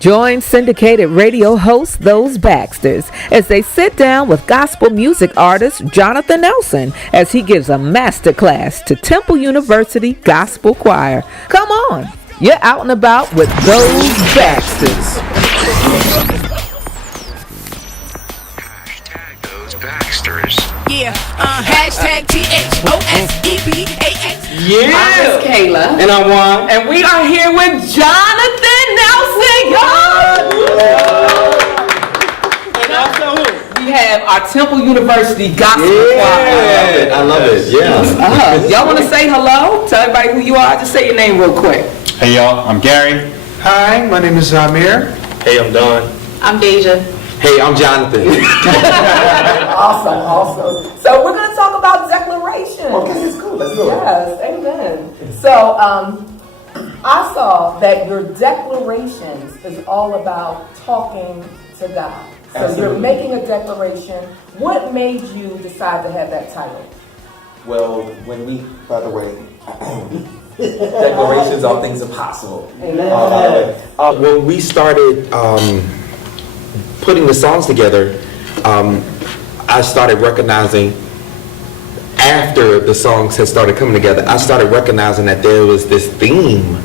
Join syndicated radio host Those Baxters as they sit down with gospel music artist Jonathan Nelson as he gives a master class to Temple University Gospel Choir. Come on, you're out and about with Those Baxters. Hashtag Those Baxters. Yeah, hashtag THOSEBAX. Yeah. I'm Miss Kayla. And I'm Juan. And we are here with Jonathan Nelson, y'all. And also who? We have our Temple University Gospel Yeah. Choir. I love it. Yeah. Y'all want to say hello? Tell everybody who you are. Just say your name real quick. Hey y'all, I'm Gary. Hi, my name is Amir. Hey, I'm Don. I'm Deja. Hey, I'm Jonathan. Awesome. So we're going to talk about declaration. Okay, it's cool. Let's do it. Yes, amen. So I saw that your declarations is all about talking to God. So Absolutely. you're making a declaration. What made you decide to have that title? Well, by the way, declarations, all things are possible. Amen. When we started putting the songs together, I started recognizing, after the songs had started coming together, I started recognizing that there was this theme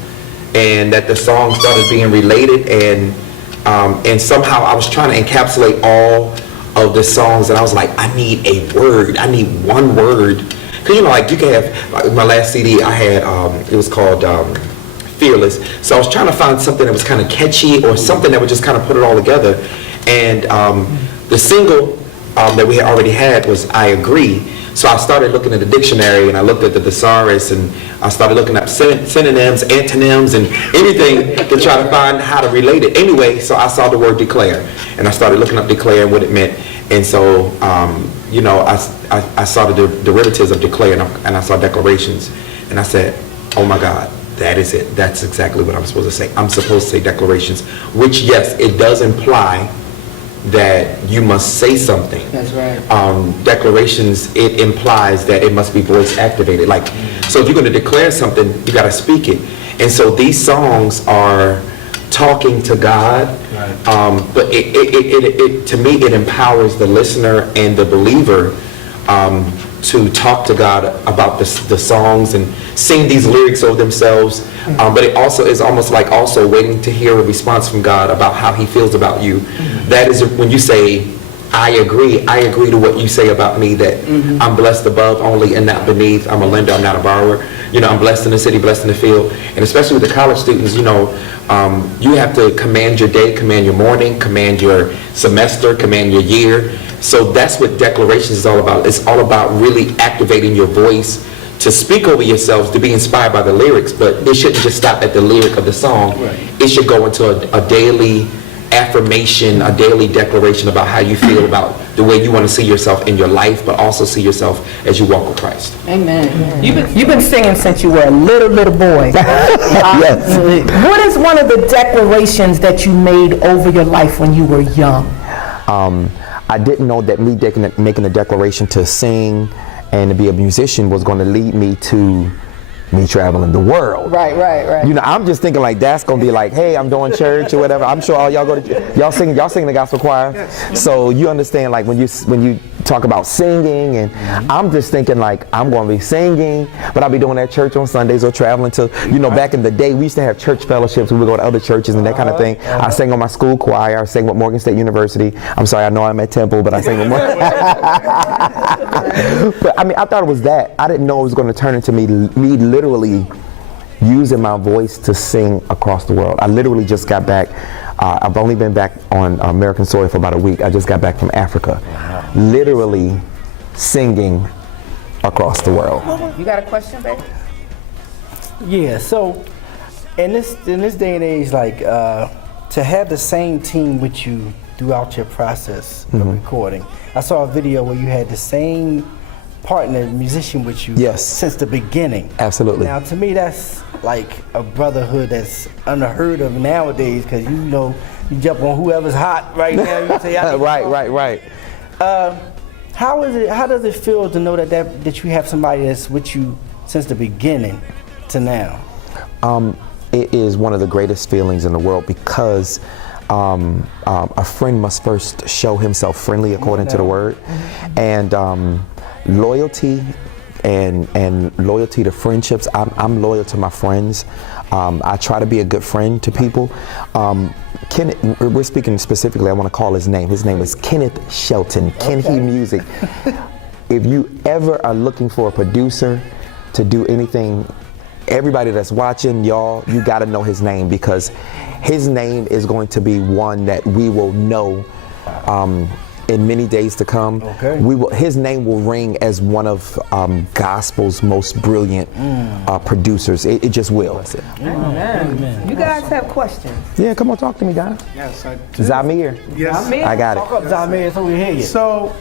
and that the songs started being related, and somehow I was trying to encapsulate all of the songs, and I was like, I need a word. I need one word. Because, like you can have, like my last CD I had, it was called Fearless. So I was trying to find something that was kind of catchy or something that would just kind of put it all together. And the single that we had already had was I Agree. So I started looking at the dictionary, and I looked at the thesaurus, and I started looking up synonyms, antonyms, and anything to try to find how to relate it. Anyway, so I saw the word declare, and I started looking up declare and what it meant. And so, I saw the derivatives of declare, and I saw declarations, and I said, oh my God, that is it. That's exactly what I'm supposed to say. I'm supposed to say declarations, which, yes, it does imply that you must say something. That's right. Declarations, it implies that it must be voice activated. Like, so if you're going to declare something, you got to speak it. And so these songs are talking to God, but it to me, it empowers the listener and the believer to talk to God about the songs and sing these lyrics over themselves. But it also is almost like also waiting to hear a response from God about how he feels about you. That is when you say, I agree to what you say about me, that I'm blessed above only and not beneath. I'm a lender, I'm not a borrower. I'm blessed in the city, blessed in the field. And especially with the college students, you have to command your day, command your morning, command your semester, command your year. So that's what declarations is all about. It's all about really activating your voice to speak over yourselves, to be inspired by the lyrics, but it shouldn't just stop at the lyric of the song. Right. It should go into a daily affirmation, a daily declaration about how you feel about the way you want to see yourself in your life, but also see yourself as you walk with Christ. Amen. You've been singing since you were a little boy. Yes. What is one of the declarations that you made over your life when you were young? I didn't know that me making a declaration to sing and to be a musician was going to lead me to me traveling the world. Right. I'm just thinking like that's gonna be like, hey, I'm doing church or whatever. I'm sure all y'all y'all sing the gospel choir. Yes. So you understand, like when you talk about singing, and I'm just thinking like I'm gonna be singing, but I'll be doing that church on Sundays or traveling to, back in the day we used to have church fellowships. We would go to other churches and that kind of thing. I sang on my school choir. I sang with Morgan State University. I'm sorry, I know I'm at Temple, but I sang with Morgan. But I thought it was that. I didn't know it was going to turn into me literally using my voice to sing across the world. I literally just got back. I've only been back on American soil for about a week. I just got back from Africa. Wow. Literally singing across the world. You got a question, babe? Yeah, so in this day and age, like to have the same team with you throughout your process of recording. I saw a video where you had the same partner, musician with you since the beginning. Absolutely. Now, to me, that's like a brotherhood that's unheard of nowadays, because you jump on whoever's hot right now. You say, right. How does it feel to know that you have somebody that's with you since the beginning to now? it is one of the greatest feelings in the world because a friend must first show himself friendly according to the word, and loyalty and loyalty to friendships. I'm loyal to my friends. I try to be a good friend to people. Kenneth, we're speaking specifically, I want to call his name. His name is Kenneth Shelton, Ken He Music. If you ever are looking for a producer to do anything, everybody that's watching, y'all, you got to know his name, because his name is going to be one that we will know in many days to come. Okay. His name will ring as one of gospel's most brilliant producers. It just will. Amen. You guys have questions? Yeah, come on, talk to me, guys. Yes, I do. Zamir. Yes. I got Talk it. up, Zamir, so we hear you. So,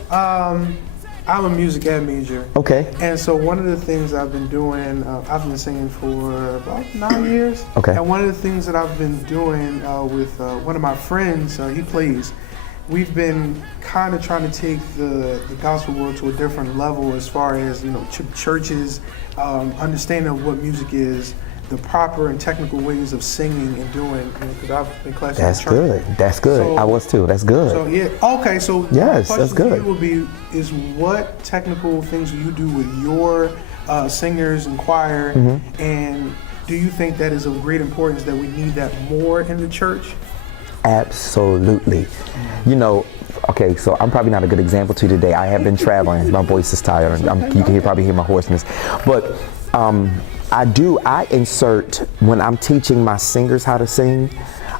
I'm a music ed major. Okay. And so one of the things I've been doing, I've been singing for about 9 years. Okay. And one of the things that I've been doing with one of my friends, he plays, we've been kind of trying to take the gospel world to a different level as far as, churches, understanding of what music is, the proper and technical ways of singing and doing, because I've been classing in That's church. good. That's good. So- I was too. That's good. So yeah, okay. So Yes, my that's question good. for you would be: is what technical things do you do with your singers and choir, Mm-hmm. and do you think that is of great importance that we need that more in the church? Absolutely. Okay, so I'm probably not a good example to you today. I have been traveling. My voice is tired. And you can probably hear my hoarseness. But I insert, when I'm teaching my singers how to sing,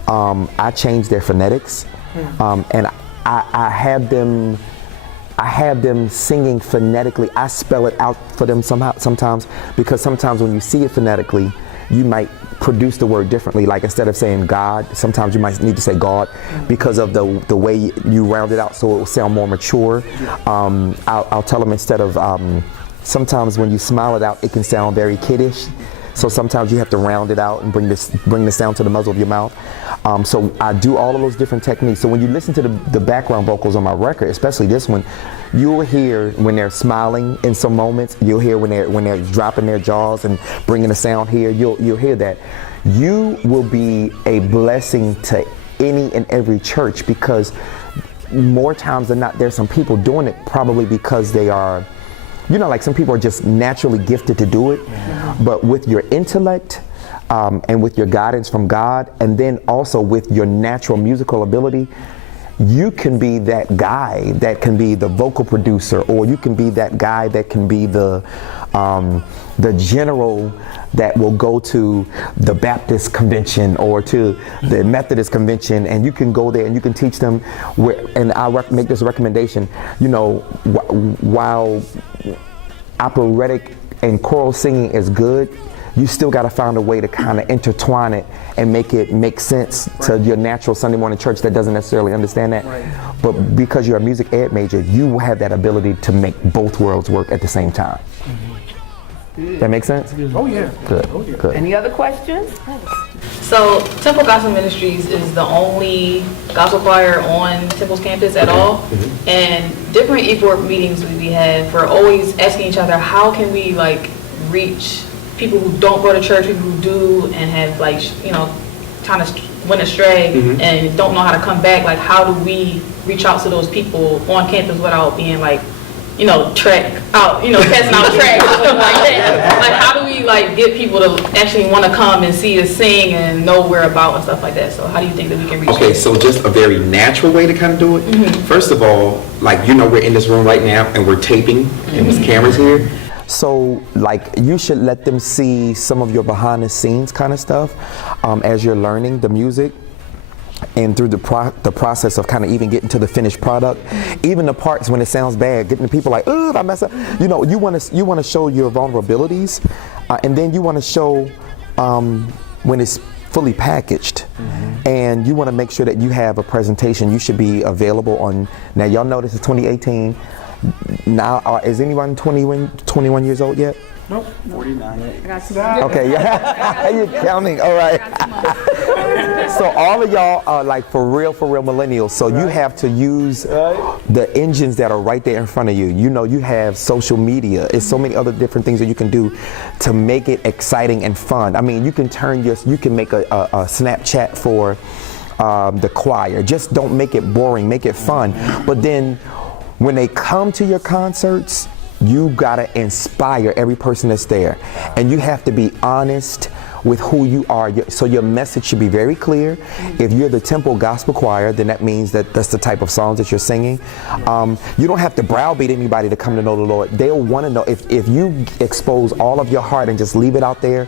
I change their phonetics. And I have them singing phonetically. I spell it out for them sometimes, because sometimes when you see it phonetically, you might produce the word differently. Like instead of saying God, sometimes you might need to say God because of the way you round it out, so it will sound more mature. I'll tell them, instead of sometimes when you smile it out, it can sound very kiddish. So sometimes you have to round it out and bring the sound to the muzzle of your mouth. So I do all of those different techniques. So when you listen to the background vocals on my record, especially this one, you'll hear when they're smiling in some moments. You'll hear when they're dropping their jaws and bringing the sound here. You'll hear that. You will be a blessing to any and every church, because more times than not, there's some people doing it probably because they are, like some people are just naturally gifted to do it. But with your intellect and with your guidance from God, and then also with your natural musical ability, you can be that guy that can be the vocal producer, or you can be that guy that can be the general that will go to the Baptist convention or to the Methodist convention, and you can go there and you can teach them and I'll make this recommendation, while operatic and choral singing is good, you still got to find a way to kind of intertwine it and make it make sense to your natural Sunday morning church that doesn't necessarily understand that. But because you're a music ed major, you have that ability to make both worlds work at the same time. That makes sense? Oh yeah. Good. Good. Any other questions? So Temple Gospel Ministries is the only gospel choir on Temple's campus at all. And different E4 meetings we have, we're always asking each other, how can we reach people who don't go to church, people who do and have kind of went astray and don't know how to come back. Like, how do we reach out to those people on campus without being track out, passing out tracks or something like that? Like, how do we get people to actually want to come and see us sing and know we're about and stuff like that? So how do you think that we can reach Okay, them? so just a very natural way to kind of do it. First of all, we're in this room right now and we're taping and there's cameras here. So you should let them see some of your behind the scenes kind of stuff as you're learning the music. And through the process of kind of even getting to the finished product, even the parts when it sounds bad, getting the people like, oh, I mess up. You want to show your vulnerabilities, and then you want to show when it's fully packaged, and you want to make sure that you have a presentation. You should be available on. Now y'all know this is 2018. Now is anyone 21 years old yet? 49. Okay, yeah. You're counting. All right. So all of y'all are like for real millennials. So you have to use the engines that are right there in front of you. You know, you have social media. It's so many other different things that you can do to make it exciting and fun. I mean, you can make a Snapchat for the choir. Just don't make it boring. Make it fun. But then when they come to your concerts, you gotta inspire every person that's there, and you have to be honest with who you are. So your message should be very clear. If you're the Temple Gospel Choir, then that means that's the type of songs that you're singing. You don't have to browbeat anybody to come to know the Lord. They'll want to know. If you expose all of your heart and just leave it out there,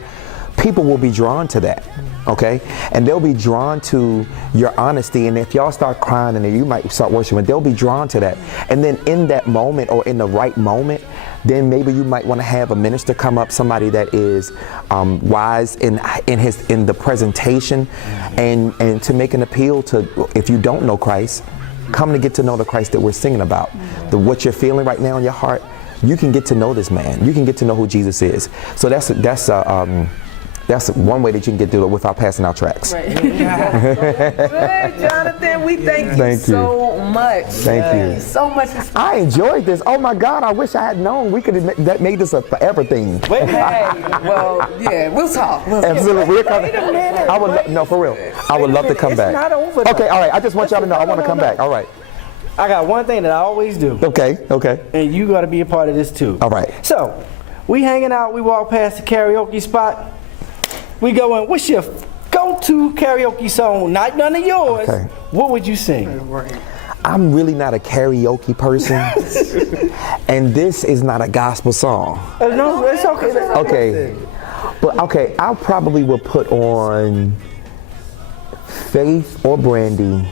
people will be drawn to that. Okay, and they'll be drawn to your honesty, and if y'all start crying and then you might start worshiping, they'll be drawn to that. And then in that moment, or in the right moment, then maybe you might want to have a minister come up, somebody that is wise in the presentation, and to make an appeal to, if you don't know Christ, come to get to know the Christ that we're singing about. What you're feeling right now in your heart, you can get to know this man. You can get to know who Jesus is. So that's one way that you can get through it without passing out tracks. Right. Good, Jonathan. We thank you so much. Thank you so much. I enjoyed this. Oh my God! I wish I had known we could have made this a forever thing. Hey, well, yeah, we'll talk. Absolutely, we're coming. No, for real. I would love to come back. It's not over. Okay, all right. I just want y'all to know I want to come back. All right. I got one thing that I always do. Okay. And you got to be a part of this too. All right. So, we hanging out. We walk past the karaoke spot. We going, what's your go-to karaoke song? Not none of yours. Okay. What would you sing? I'm really not a karaoke person, and this is not a gospel song. No, it's okay. Okay, but okay, I probably would put on Faith or Brandy,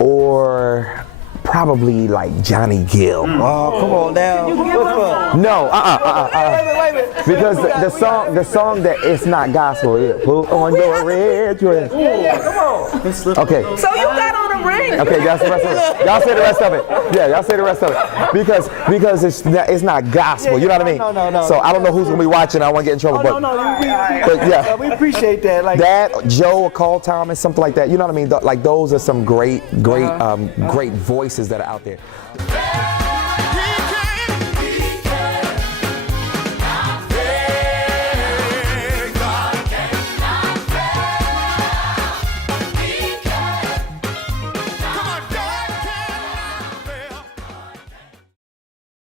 or probably like Johnny Gill. Oh, come on now. No, Wait. because the song that it's not gospel. Put on your red dress. Come on. Okay. So you got on a ring. Okay, that's the rest of it. Y'all say the rest of it. Yeah, y'all say the rest of it. Because it's not gospel. You know what I mean? No. So I don't know who's gonna be watching. I want to get in trouble. Oh, no. But yeah, We appreciate that. Like that, Joe or Carl Thomas, something like that. You know what I mean? Like those are some great voices that are out there.